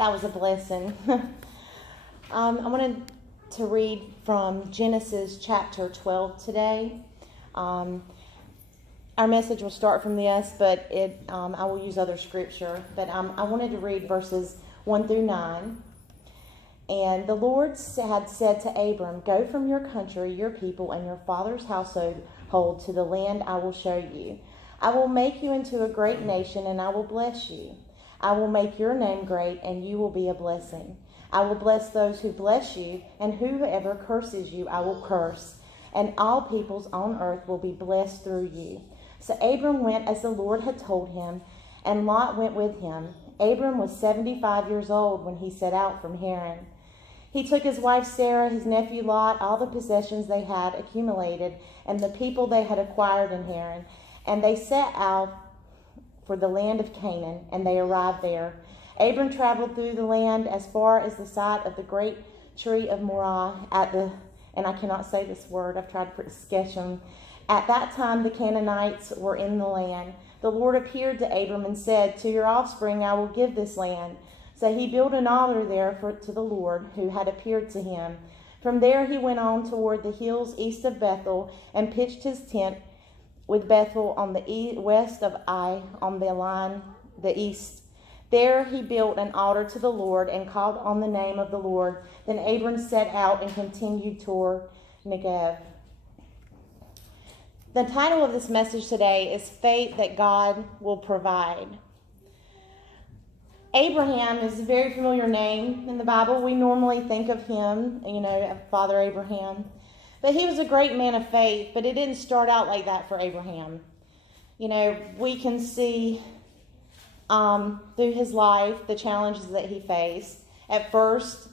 That was a blessing. I wanted to read from Genesis chapter 12 today. Our message will start from this, but I will use other scripture. But I wanted to read verses 1 through 9. And the Lord had said to Abram, "Go from your country, your people, and your father's household to the land I will show you. I will make you into a great nation, and I will bless you. I will make your name great, and you will be a blessing. I will bless those who bless you, and whoever curses you I will curse. And all peoples on earth will be blessed through you." So Abram went as the Lord had told him, and Lot went with him. Abram was 75 years old when he set out from Haran. He took his wife Sarah, his nephew Lot, all the possessions they had accumulated, and the people they had acquired in Haran, and they set out for the land of Canaan, and they arrived there. Abram traveled through the land as far as the site of the great tree of Morah and I cannot say this word, I've tried to sketch them. At that time the Canaanites were in the land. The Lord appeared to Abram and said, "To your offspring I will give this land." So he built an altar there to the Lord who had appeared to him. From there he went on toward the hills east of Bethel and pitched his tent with Bethel on the west of Ai on the line the east. There he built an altar to the Lord and called on the name of the Lord. Then Abram set out and continued toward Negev. The title of this message today is Faith That God Will Provide. Abraham is a very familiar name in the Bible. We normally think of him, Father Abraham. But he was a great man of faith, but it didn't start out like that for Abraham. We can see through his life the challenges that he faced. At first,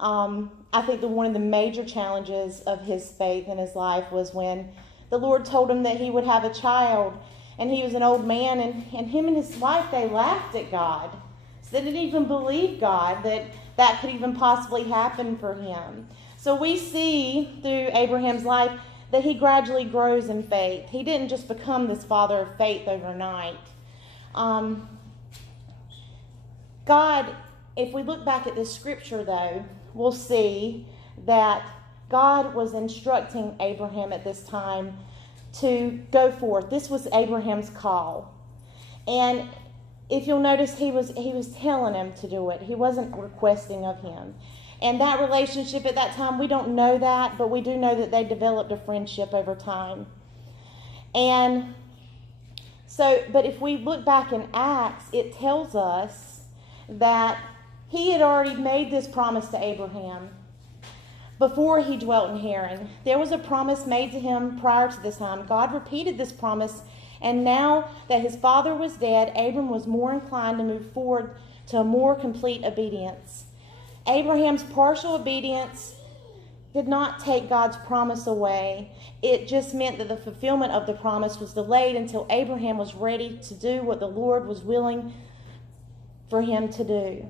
I think one of the major challenges of his faith in his life was when the Lord told him that he would have a child, and he was an old man, and him and his wife, they laughed at God. They didn't even believe God that could even possibly happen for him. So we see through Abraham's life that he gradually grows in faith. He didn't just become this father of faith overnight. God, if we look back at this scripture though, we'll see that God was instructing Abraham at this time to go forth. This was Abraham's call. And if you'll notice, he was telling him to do it. He wasn't requesting of him. And that relationship at that time, we don't know that, but we do know that they developed a friendship over time. And so, but if we look back in Acts, it tells us that he had already made this promise to Abraham before he dwelt in Haran. There was a promise made to him prior to this time. God repeated this promise. And now that his father was dead, Abram was more inclined to move forward to a more complete obedience. Abraham's partial obedience did not take God's promise away. It just meant that the fulfillment of the promise was delayed until Abraham was ready to do what the Lord was willing for him to do.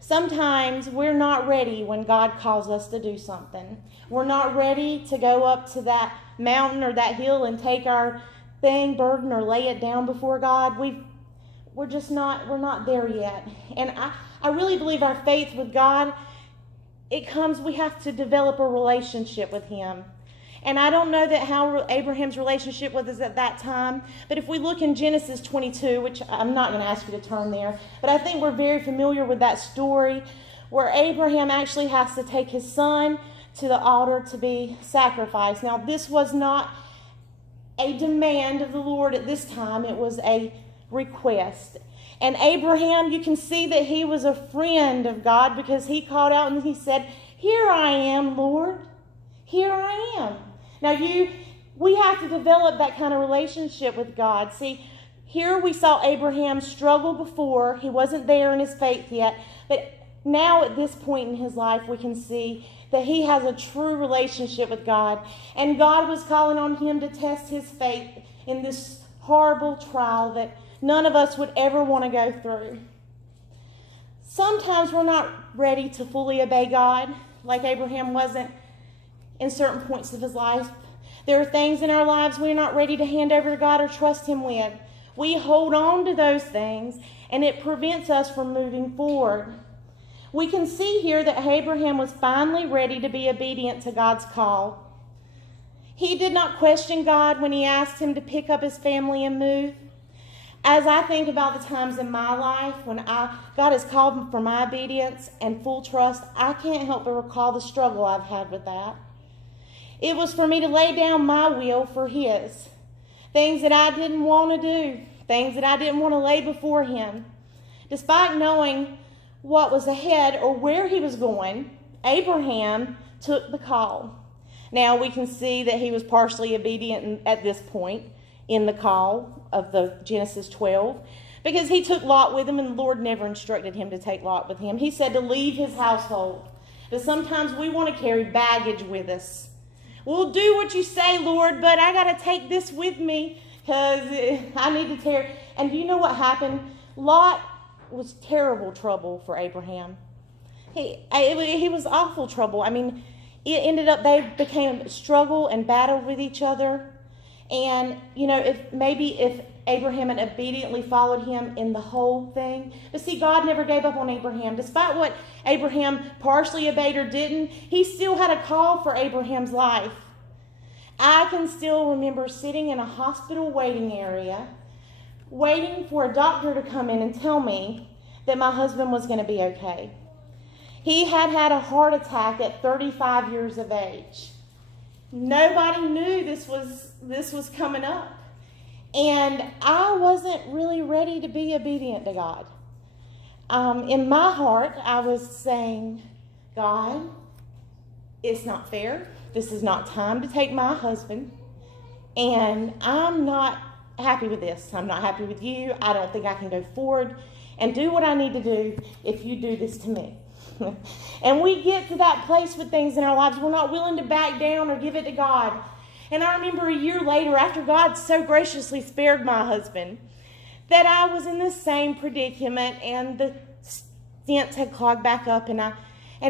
Sometimes we're not ready when God calls us to do something. We're not ready to go up to that mountain or that hill and take our burden or lay it down before God. We're not there yet. And I really believe our faith with God, we have to develop a relationship with him. And I don't know how Abraham's relationship was at that time, but if we look in Genesis 22, which I'm not going to ask you to turn there, but I think we're very familiar with that story where Abraham actually has to take his son to the altar to be sacrificed. Now, this was not a demand of the Lord at this time. It was a request. And Abraham, you can see that he was a friend of God because he called out and he said, "Here I am, Lord. Here I am." Now we have to develop that kind of relationship with God. See, here we saw Abraham struggle before. He wasn't there in his faith yet. But now at this point in his life, we can see that he has a true relationship with God. And God was calling on him to test his faith in this horrible trial that none of us would ever want to go through. Sometimes we're not ready to fully obey God, like Abraham wasn't in certain points of his life. There are things in our lives we're not ready to hand over to God or trust him with. We hold on to those things, and it prevents us from moving forward. We can see here that Abraham was finally ready to be obedient to God's call. He did not question God when he asked him to pick up his family and move. As I think about the times in my life when God has called for my obedience and full trust, I can't help but recall the struggle I've had with that. It was for me to lay down my will for his. Things that I didn't want to do, things that I didn't want to lay before him. Despite knowing what was ahead or where he was going, Abraham took the call. Now we can see that he was partially obedient at this point in the call of the Genesis 12, because he took Lot with him, and the Lord never instructed him to take Lot with him. He said to leave his household. But sometimes we want to carry baggage with us. We'll do what you say, Lord, but I got to take this with me because I need to tear. And do you know what happened? Lot was terrible trouble for Abraham. He was awful trouble. I mean, it ended up they became struggle and battle with each other. And, you know, if Abraham had obediently followed him in the whole thing. But see, God never gave up on Abraham. Despite what Abraham partially obeyed or didn't, he still had a call for Abraham's life. I can still remember sitting in a hospital waiting area, waiting for a doctor to come in and tell me that my husband was going to be okay. He had had a heart attack at 35 years of age. Nobody knew this was coming up. And I wasn't really ready to be obedient to God. In my heart, I was saying, God, it's not fair. This is not time to take my husband. And I'm not happy with this. I'm not happy with you. I don't think I can go forward and do what I need to do if you do this to me. And we get to that place with things in our lives. We're not willing to back down or give it to God. And I remember a year later, after God so graciously spared my husband, that I was in the same predicament, and the stents had clogged back up, and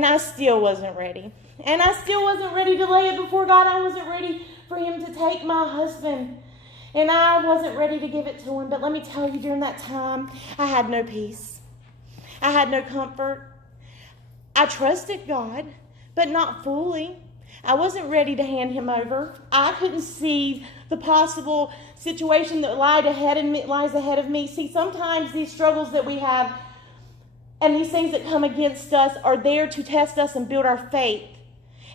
I still wasn't ready. And I still wasn't ready to lay it before God. I wasn't ready for him to take my husband. And I wasn't ready to give it to him. But let me tell you, during that time, I had no peace. I had no comfort. I trusted God, but not fully. I wasn't ready to hand him over. I couldn't see the possible situation that lies ahead of me. See, sometimes these struggles that we have and these things that come against us are there to test us and build our faith.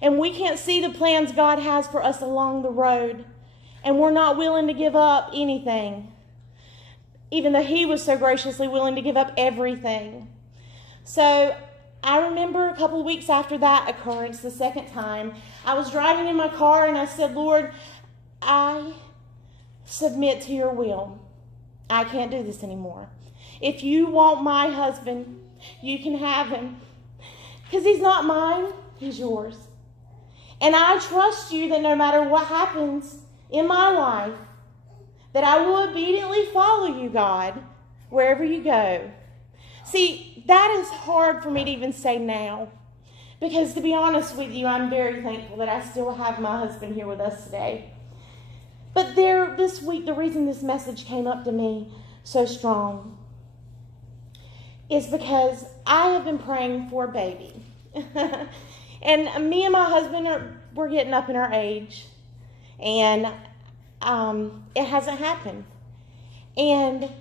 And we can't see the plans God has for us along the road. And we're not willing to give up anything, even though he was so graciously willing to give up everything. So I remember a couple of weeks after that occurrence, the second time, I was driving in my car and I said, Lord, I submit to your will. I can't do this anymore. If you want my husband, you can have him. Because he's not mine, he's yours. And I trust you that no matter what happens in my life, that I will obediently follow you, God, wherever you go. See, that is hard for me to even say now. Because to be honest with you, I'm very thankful that I still have my husband here with us today. But this week, the reason this message came up to me so strong is because I have been praying for a baby. And me and my husband, we're getting up in our age. And it hasn't happened. And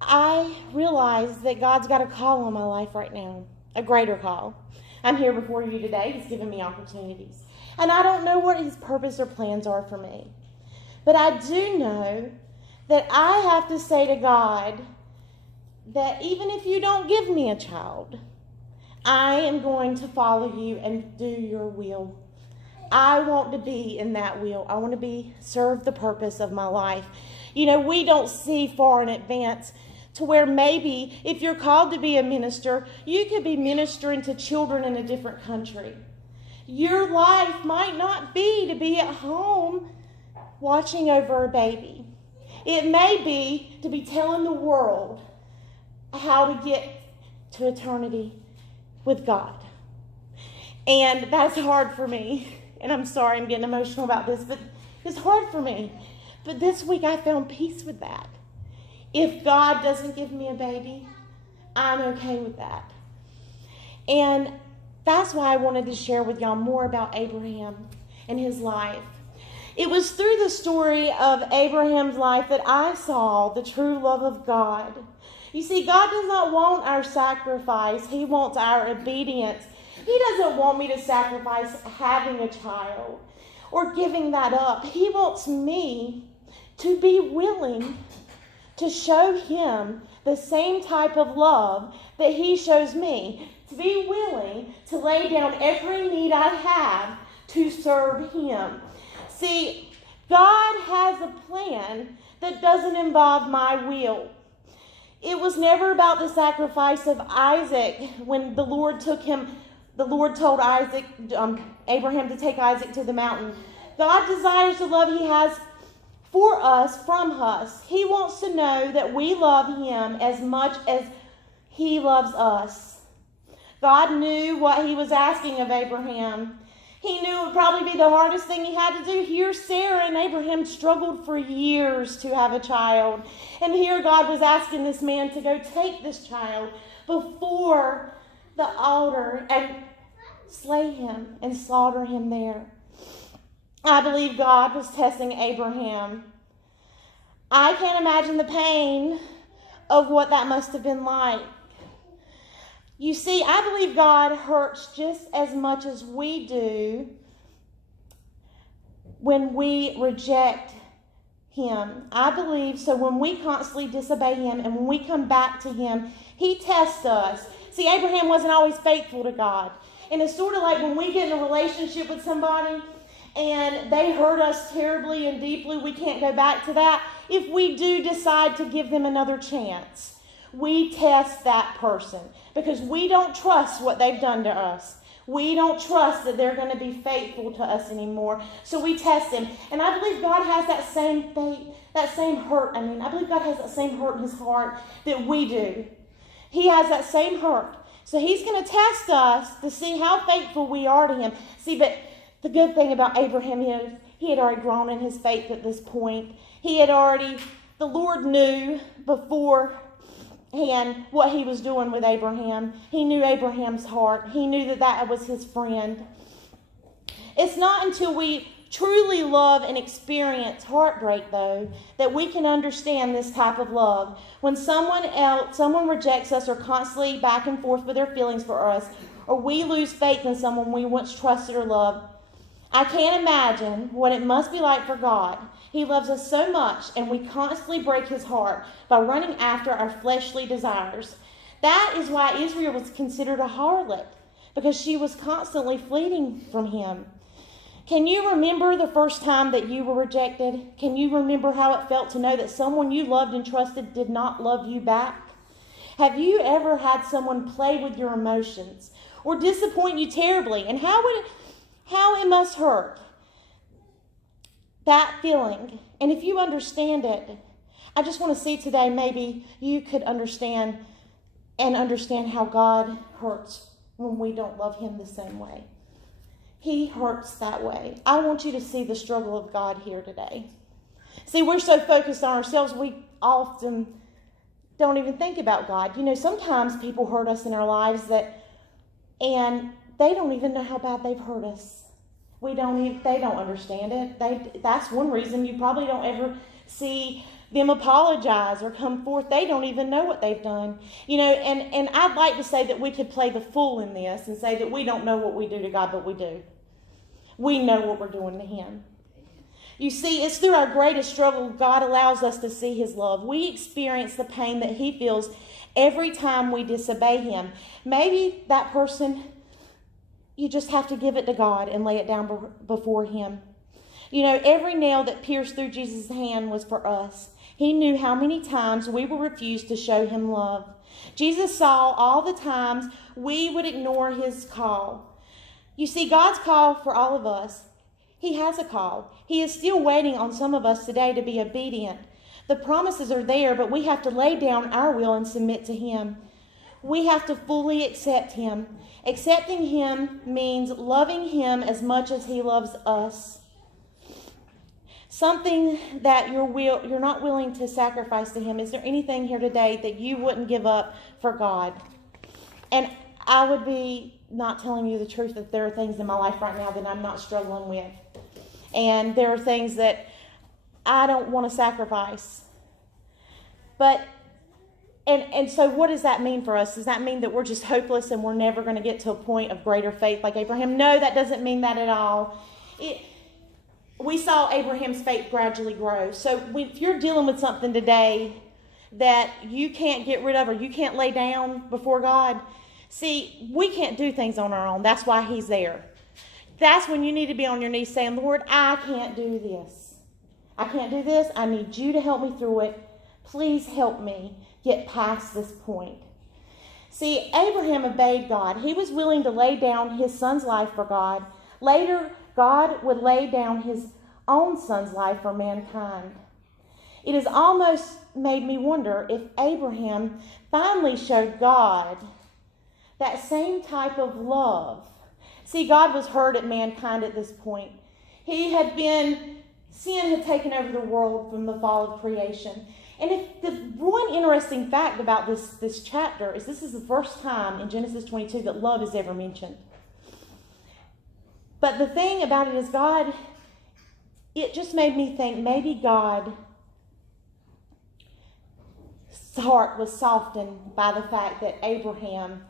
I realize that God's got a call on my life right now, a greater call. I'm here before you today. He's given me opportunities. And I don't know what his purpose or plans are for me. But I do know that I have to say to God that even if you don't give me a child, I am going to follow you and do your will. I want to be in that will. I want to serve the purpose of my life. You know, we don't see far in advance to where maybe if you're called to be a minister, you could be ministering to children in a different country. Your life might not be to be at home watching over a baby. It may be to be telling the world how to get to eternity with God. And that's hard for me. And I'm sorry I'm getting emotional about this, but it's hard for me. But this week I found peace with that. If God doesn't give me a baby, I'm okay with that. And that's why I wanted to share with y'all more about Abraham and his life. It was through the story of Abraham's life that I saw the true love of God. You see, God does not want our sacrifice. He wants our obedience. He doesn't want me to sacrifice having a child or giving that up. He wants me to be willing to show him the same type of love that he shows me. To be willing to lay down every need I have to serve him. See, God has a plan that doesn't involve my will. It was never about the sacrifice of Isaac when the Lord told Abraham to take Isaac to the mountain. God desires the love he has for us, from us. He wants to know that we love him as much as he loves us. God knew what he was asking of Abraham. He knew it would probably be the hardest thing he had to do. Here, Sarah and Abraham struggled for years to have a child. And here God was asking this man to go take this child before the altar and slay him and slaughter him there. I believe God was testing Abraham. I can't imagine the pain of what that must have been like. You see, I believe God hurts just as much as we do when we reject him. I believe so when we constantly disobey him and when we come back to him, he tests us. See, Abraham wasn't always faithful to God. And it's sort of like when we get in a relationship with somebody and they hurt us terribly and deeply, we can't go back to that. If we do decide to give them another chance, we test that person because we don't trust what they've done to us. We don't trust that they're going to be faithful to us anymore. So we test them. And I believe God has that same faith, that same hurt. I believe God has that same hurt in his heart that we do. He has that same hurt. So he's going to test us to see how faithful we are to him. See, but the good thing about Abraham is he had already grown in his faith at this point. The Lord knew beforehand what he was doing with Abraham. He knew Abraham's heart. He knew that that was his friend. It's not until we truly love and experience heartbreak, though, that we can understand this type of love. When someone rejects us or constantly back and forth with their feelings for us, or we lose faith in someone we once trusted or loved, I can't imagine what it must be like for God. He loves us so much, and we constantly break his heart by running after our fleshly desires. That is why Israel was considered a harlot, because she was constantly fleeing from him. Can you remember the first time that you were rejected? Can you remember how it felt to know that someone you loved and trusted did not love you back? Have you ever had someone play with your emotions or disappoint you terribly? And how it must hurt, that feeling. And if you understand it, I just want to see today maybe you could understand how God hurts when we don't love him the same way. He hurts that way. I want you to see the struggle of God here today. See, we're so focused on ourselves, we often don't even think about God. Sometimes people hurt us in our lives and they don't even know how bad they've hurt us. They don't understand it. That's one reason you probably don't ever see them apologize or come forth. They don't even know what they've done. And I'd like to say that we could play the fool in this and say that we don't know what we do to God, but we do. We know what we're doing to him. You see, it's through our greatest struggle God allows us to see his love. We experience the pain that he feels every time we disobey him. Maybe that person, you just have to give it to God and lay it down before him. Every nail that pierced through Jesus' hand was for us. He knew how many times we will refuse to show him love. Jesus saw all the times we would ignore his call. You see, God's call for all of us, he has a call. He is still waiting on some of us today to be obedient. The promises are there, but we have to lay down our will and submit to him. We have to fully accept him. Accepting him means loving him as much as he loves us. something that you're not willing to sacrifice to Him. Is there anything here today that you wouldn't give up for God? And I would be not telling you the truth that there are things in my life right now that I'm not struggling with. And there are things that I don't want to sacrifice. But, and so what does that mean for us? Does that mean that we're just hopeless and we're never going to get to a point of greater faith like Abraham? No, that doesn't mean that at all. We saw Abraham's faith gradually grow. So if you're dealing with something today that you can't get rid of or you can't lay down before God, see, we can't do things on our own. That's why He's there. That's when you need to be on your knees saying, Lord, I can't do this. I can't do this. I need you to help me through it. Please help me get past this point. See, Abraham obeyed God. He was willing to lay down his son's life for God. Later, God would lay down His own son's life for mankind. It has almost made me wonder if Abraham finally showed God that same type of love. See, God was hurt at mankind at this point. Sin had taken over the world from the fall of creation. And if the one interesting fact about this chapter is this is the first time in Genesis 22 that love is ever mentioned. But the thing about it is it just made me think maybe God's heart was softened by the fact that Abraham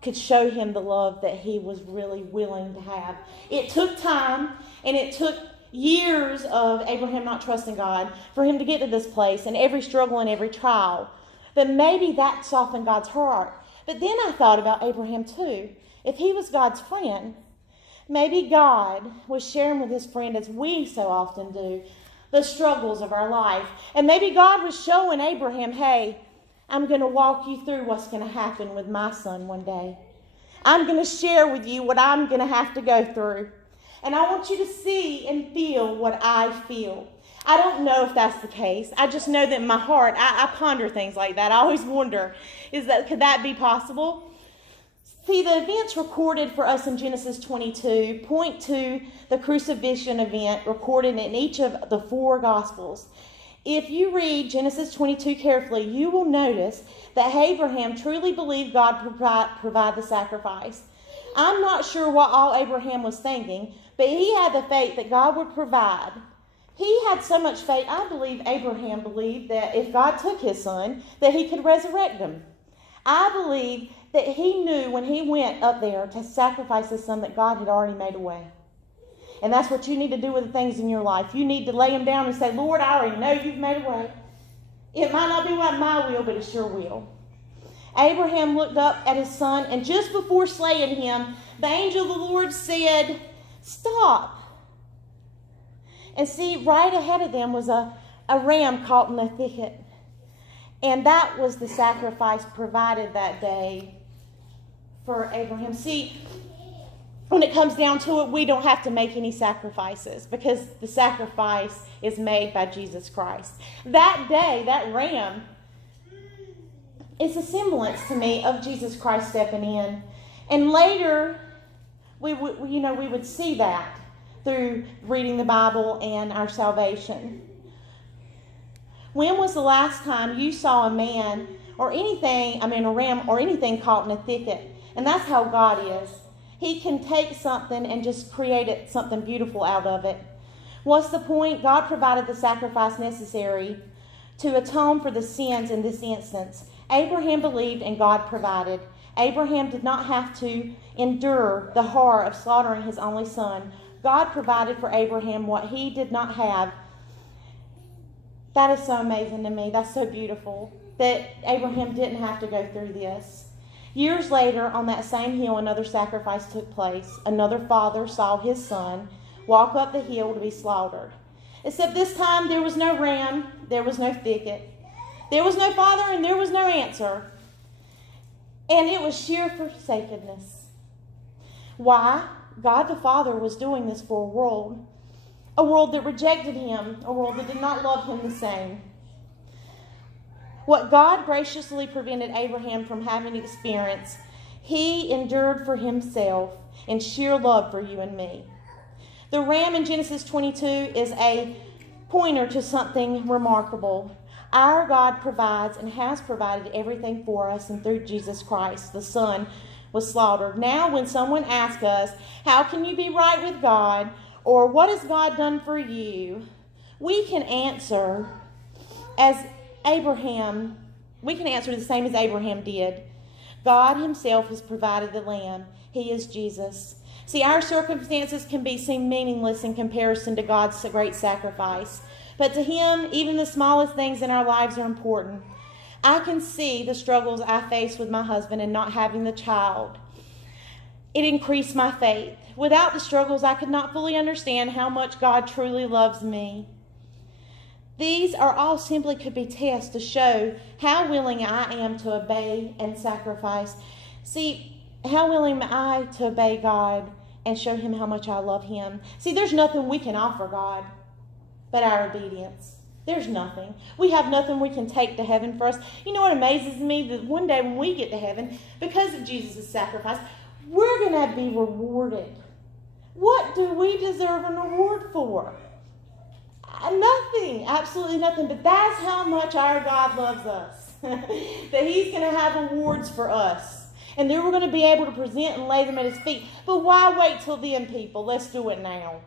could show him the love that he was really willing to have. It took time, and it took years of Abraham not trusting God for him to get to this place, and every struggle and every trial. But maybe that softened God's heart. But then I thought about Abraham too. If he was God's friend, maybe God was sharing with his friend, as we so often do, the struggles of our life. And maybe God was showing Abraham, hey, I'm going to walk you through what's going to happen with my son one day. I'm going to share with you what I'm going to have to go through. And I want you to see and feel what I feel. I don't know if that's the case. I just know that in my heart, I ponder things like that. I always wonder, could that be possible? See, the events recorded for us in Genesis 22 point to the crucifixion event recorded in each of the 4 Gospels. If you read Genesis 22 carefully, you will notice that Abraham truly believed God would provide the sacrifice. I'm not sure what all Abraham was thinking, but he had the faith that God would provide. He had so much faith, I believe Abraham believed that if God took his son, that He could resurrect him. I believe that he knew when he went up there to sacrifice his son that God had already made a way. And that's what you need to do with the things in your life. You need to lay them down and say, Lord, I already know you've made a way. It might not be like my will, but it's your will. Abraham looked up at his son, and just before slaying him, the angel of the Lord said, stop. And see, right ahead of them was a ram caught in the thicket. And that was the sacrifice provided that day for Abraham. See, when it comes down to it, we don't have to make any sacrifices because the sacrifice is made by Jesus Christ. That day, that ram is a semblance to me of Jesus Christ stepping in. And later, we would see that through reading the Bible and our salvation. When was the last time you saw a man or a ram or anything caught in a thicket? And that's how God is. He can take something and just create something beautiful out of it. What's the point? God provided the sacrifice necessary to atone for the sins in this instance. Abraham believed and God provided. Abraham did not have to endure the horror of slaughtering his only son. God provided for Abraham what he did not have. That is so amazing to me. That's so beautiful that Abraham didn't have to go through this. Years later, on that same hill, another sacrifice took place. Another father saw his son walk up the hill to be slaughtered. Except this time there was no ram, there was no thicket. There was no father and there was no answer. And it was sheer forsakenness. Why? God the Father was doing this for a world that rejected him, a world that did not love him the same. What God graciously prevented Abraham from having experience, he endured for himself in sheer love for you and me. The ram in Genesis 22 is a pointer to something remarkable. Our God provides and has provided everything for us, and through Jesus Christ, the Son was slaughtered. Now, when someone asks us, how can you be right with God? Or what has God done for you? We can answer as Abraham, we can answer the same as Abraham did. God himself has provided the Lamb. He is Jesus. See, our circumstances can seem meaningless in comparison to God's great sacrifice. But to him, even the smallest things in our lives are important. I can see the struggles I face with my husband and not having the child. It increased my faith. Without the struggles, I could not fully understand how much God truly loves me. These are all simply could be tests to show how willing I am to obey and sacrifice. See, how willing am I to obey God and show him how much I love him? See, there's nothing we can offer God but our obedience. There's nothing. We have nothing we can take to heaven for us. You know what amazes me? That one day when we get to heaven, because of Jesus' sacrifice, we're going to be rewarded. What do we deserve an award for? Nothing. Absolutely nothing. But that's how much our God loves us. That he's going to have awards for us. And then we're going to be able to present and lay them at his feet. But why wait till then, people? Let's do it now.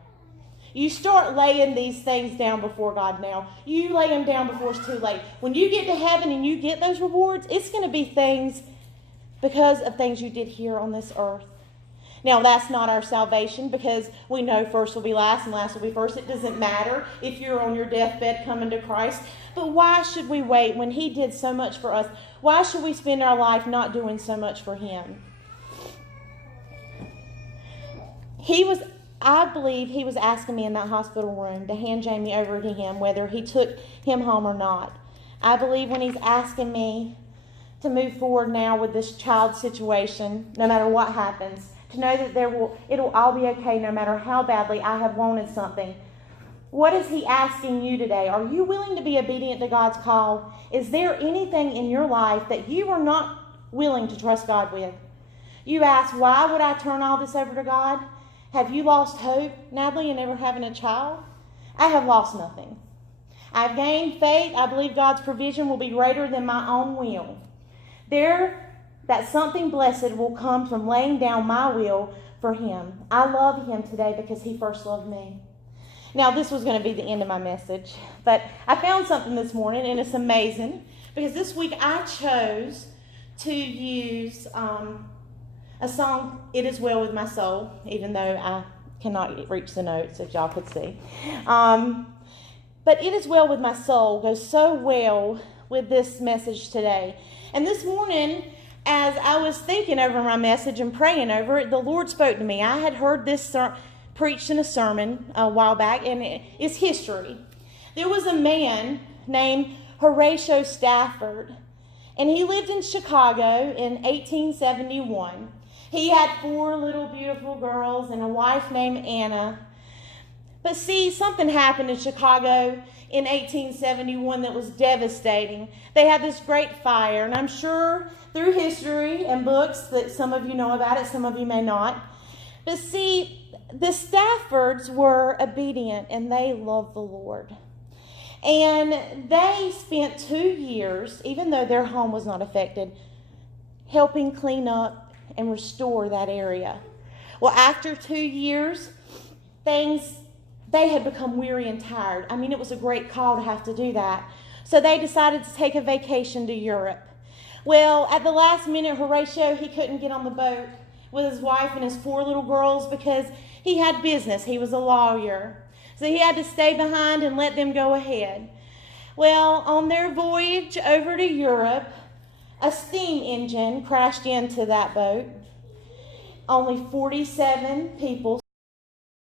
You start laying these things down before God now. You lay them down before it's too late. When you get to heaven and you get those rewards, it's going to be things because of things you did here on this earth. Now, that's not our salvation, because we know first will be last and last will be first. It doesn't matter if you're on your deathbed coming to Christ. But why should we wait when he did so much for us? Why should we spend our life not doing so much for him? I believe he was asking me in that hospital room to hand Jamie over to him, whether he took him home or not. I believe when he's asking me to move forward now with this child situation, no matter what happens, to know that it'll all be okay no matter how badly I have wanted something. What is he asking you today? Are you willing to be obedient to God's call? Is there anything in your life that you are not willing to trust God with? You ask, why would I turn all this over to God? Have you lost hope, Natalie, in ever having a child? I have lost nothing. I've gained faith. I believe God's provision will be greater than my own will. That something blessed will come from laying down my will for him. I love him today because he first loved me. Now, this was going to be the end of my message, but I found something this morning, and it's amazing, because this week I chose to use a song, It Is Well With My Soul, even though I cannot reach the notes, if y'all could see. But It Is Well With My Soul goes so well with this message today. And this morning, as I was thinking over my message and praying over it, the Lord spoke to me. I had heard this preached in a sermon a while back, and it's history. There was a man named Horatio Stafford, and he lived in Chicago in 1871. He had 4 little beautiful girls and a wife named Anna. But see, something happened in Chicago in 1871 that was devastating. They had this great fire, and I'm sure through history and books that some of you know about it, some of you may not. But see, the Staffords were obedient, and they loved the Lord. And they spent 2 years, even though their home was not affected, helping clean up and restore that area. Well, after 2 years, they had become weary and tired. I mean, it was a great call to have to do that. So they decided to take a vacation to Europe. Well, at the last minute, Horatio, he couldn't get on the boat with his wife and his 4 little girls because he had business. He was a lawyer. So he had to stay behind and let them go ahead. Well, on their voyage over to Europe, a steam engine crashed into that boat. Only 47 people